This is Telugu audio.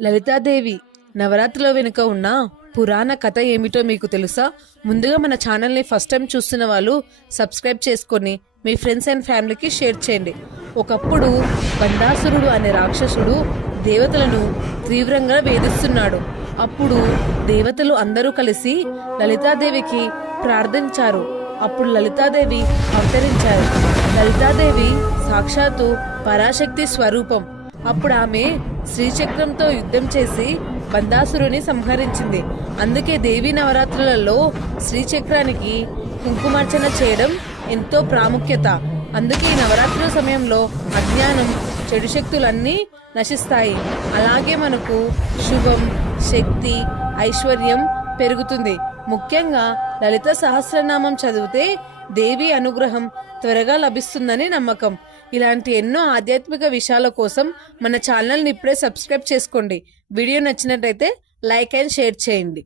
లలితాదేవి నవరాత్రిలో వెనుక ఉన్న పురాణ కథ ఏమిటో మీకు తెలుసా? ముందుగా మన ఛానల్ని ఫస్ట్ టైం చూస్తున్న వాళ్ళు సబ్స్క్రైబ్ చేసుకొని మీ ఫ్రెండ్స్ అండ్ ఫ్యామిలీకి షేర్ చేయండి. ఒకప్పుడు బండాసురుడు అనే రాక్షసుడు దేవతలను తీవ్రంగా వేధిస్తున్నాడు. అప్పుడు దేవతలు అందరూ కలిసి లలితాదేవికి ప్రార్థించారు. అప్పుడు లలితాదేవి అవతరించారు. లలితాదేవి సాక్షాత్తు పరాశక్తి స్వరూపం. అప్పుడు ఆమె శ్రీచక్రంతో యుద్ధం చేసి బందాసురుని సంహరించింది. అందుకే దేవీ నవరాత్రులలో శ్రీచక్రానికి కుంకుమార్చన చేయడం ఎంతో ప్రాముఖ్యత. అందుకే ఈ నవరాత్రుల సమయంలో అజ్ఞానం, చెడు శక్తులన్నీ నశిస్తాయి. అలాగే మనకు శుభం, శక్తి, ఐశ్వర్యం పెరుగుతుంది. ముఖ్యంగా లలిత సహస్రనామం చదివితే దేవి అనుగ్రహం త్వరగా లభిస్తుందని నమ్మకం. ఇలాంటి ఎన్నో ఆధ్యాత్మిక విషయాల కోసం మన ఛానల్ని ఇప్పుడే సబ్స్క్రైబ్ చేసుకోండి. వీడియో నచ్చినట్టయితే లైక్ అండ్ షేర్ చేయండి.